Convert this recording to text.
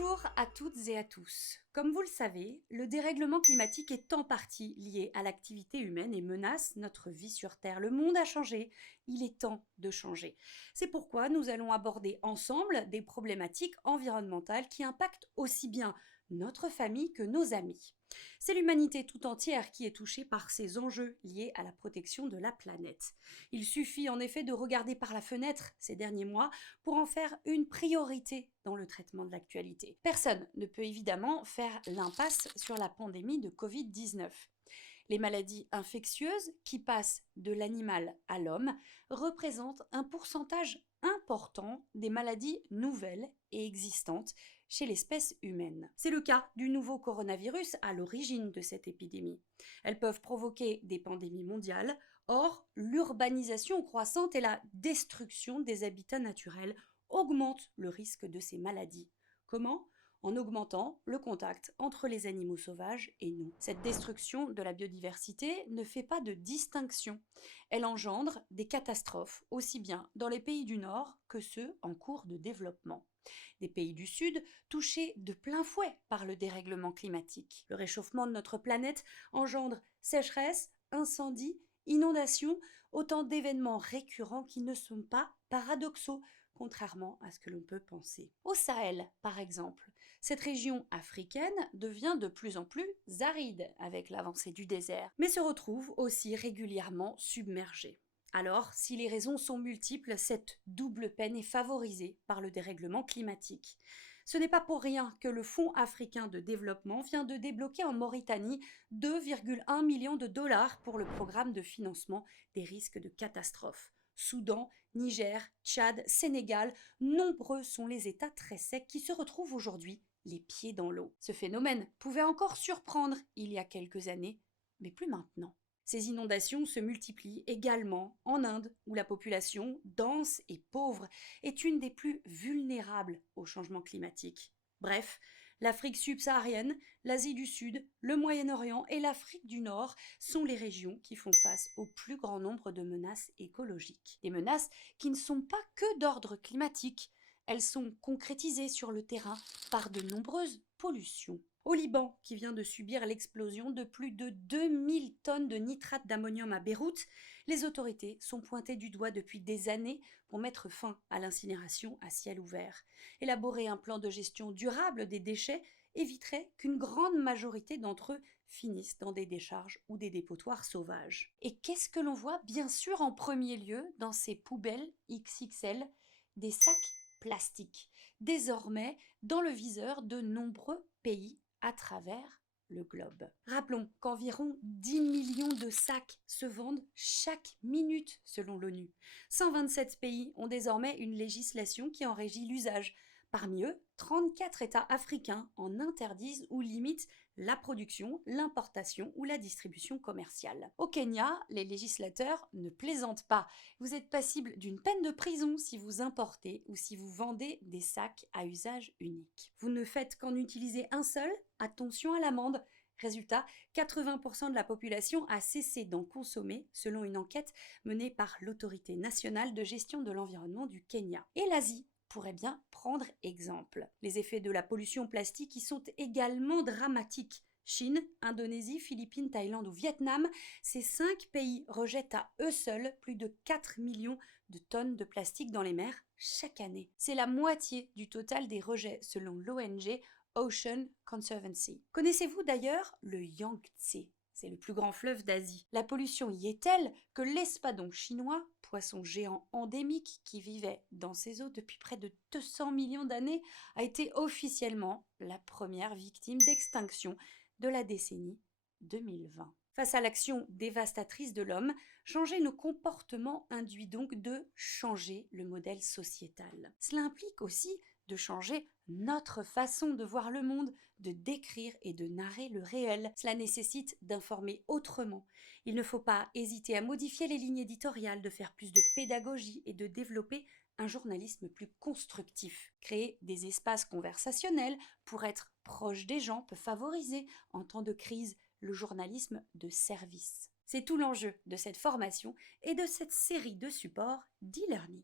Bonjour à toutes et à tous. Comme vous le savez, le dérèglement climatique est en partie lié à l'activité humaine et menace notre vie sur Terre. Le monde a changé, il est temps de changer. C'est pourquoi nous allons aborder ensemble des problématiques environnementales qui impactent aussi bien notre famille que nos amis. C'est l'humanité tout entière qui est touchée par ces enjeux liés à la protection de la planète. Il suffit en effet de regarder par la fenêtre ces derniers mois pour en faire une priorité dans le traitement de l'actualité. Personne ne peut évidemment faire l'impasse sur la pandémie de Covid-19. Les maladies infectieuses qui passent de l'animal à l'homme représentent un pourcentage important des maladies nouvelles et existantes chez l'espèce humaine. C'est le cas du nouveau coronavirus à l'origine de cette épidémie. Elles peuvent provoquer des pandémies mondiales. Or, l'urbanisation croissante et la destruction des habitats naturels augmentent le risque de ces maladies. Comment ? En augmentant le contact entre les animaux sauvages et nous. Cette destruction de la biodiversité ne fait pas de distinction. Elle engendre des catastrophes, aussi bien dans les pays du Nord que ceux en cours de développement. Des pays du Sud touchés de plein fouet par le dérèglement climatique. Le réchauffement de notre planète engendre sécheresse, incendies, inondations, autant d'événements récurrents qui ne sont pas paradoxaux, contrairement à ce que l'on peut penser. Au Sahel, par exemple, cette région africaine devient de plus en plus aride avec l'avancée du désert, mais se retrouve aussi régulièrement submergée. Alors, si les raisons sont multiples, cette double peine est favorisée par le dérèglement climatique. Ce n'est pas pour rien que le Fonds africain de développement vient de débloquer en Mauritanie 2,1 millions de dollars pour le programme de financement des risques de catastrophes. Soudan, Niger, Tchad, Sénégal, nombreux sont les États très secs qui se retrouvent aujourd'hui les pieds dans l'eau. Ce phénomène pouvait encore surprendre il y a quelques années, mais plus maintenant. Ces inondations se multiplient également en Inde, où la population, dense et pauvre, est une des plus vulnérables au changement climatique. Bref, l'Afrique subsaharienne, l'Asie du Sud, le Moyen-Orient et l'Afrique du Nord sont les régions qui font face au plus grand nombre de menaces écologiques. Des menaces qui ne sont pas que d'ordre climatique. Elles sont concrétisées sur le terrain par de nombreuses pollutions. Au Liban, qui vient de subir l'explosion de plus de 2000 tonnes de nitrate d'ammonium à Beyrouth, les autorités sont pointées du doigt depuis des années pour mettre fin à l'incinération à ciel ouvert. Élaborer un plan de gestion durable des déchets éviterait qu'une grande majorité d'entre eux finissent dans des décharges ou des dépotoirs sauvages. Et qu'est-ce que l'on voit bien sûr en premier lieu dans ces poubelles XXL ? Des sacs plastiques, désormais dans le viseur de nombreux pays à travers le globe. Rappelons qu'environ 10 millions de sacs se vendent chaque minute selon l'ONU. 127 pays ont désormais une législation qui en régit l'usage. Parmi eux, 34 États africains en interdisent ou limitent la production, l'importation ou la distribution commerciale. Au Kenya, les législateurs ne plaisantent pas. Vous êtes passible d'une peine de prison si vous importez ou si vous vendez des sacs à usage unique. Vous ne faites qu'en utiliser un seul, attention à l'amende. Résultat, 80% de la population a cessé d'en consommer, selon une enquête menée par l'Autorité nationale de gestion de l'environnement du Kenya. Et l'Asie pourrait bien prendre exemple. Les effets de la pollution plastique y sont également dramatiques. Chine, Indonésie, Philippines, Thaïlande ou Vietnam, ces 5 pays rejettent à eux seuls plus de 4 millions de tonnes de plastique dans les mers chaque année. C'est la moitié du total des rejets selon l'ONG Ocean Conservancy. Connaissez-vous d'ailleurs le Yangtze ? C'est le plus grand fleuve d'Asie. La pollution y est telle que l'espadon chinois, poisson géant endémique qui vivait dans ces eaux depuis près de 200 millions d'années, a été officiellement la première victime d'extinction de la décennie 2020. Face à l'action dévastatrice de l'homme, changer nos comportements induit donc de changer le modèle sociétal. Cela implique aussi de changer notre façon de voir le monde, de décrire et de narrer le réel. Cela nécessite d'informer autrement. Il ne faut pas hésiter à modifier les lignes éditoriales, de faire plus de pédagogie et de développer un journalisme plus constructif. Créer des espaces conversationnels pour être proche des gens peut favoriser, en temps de crise, le journalisme de service. C'est tout l'enjeu de cette formation et de cette série de supports d'e-learning.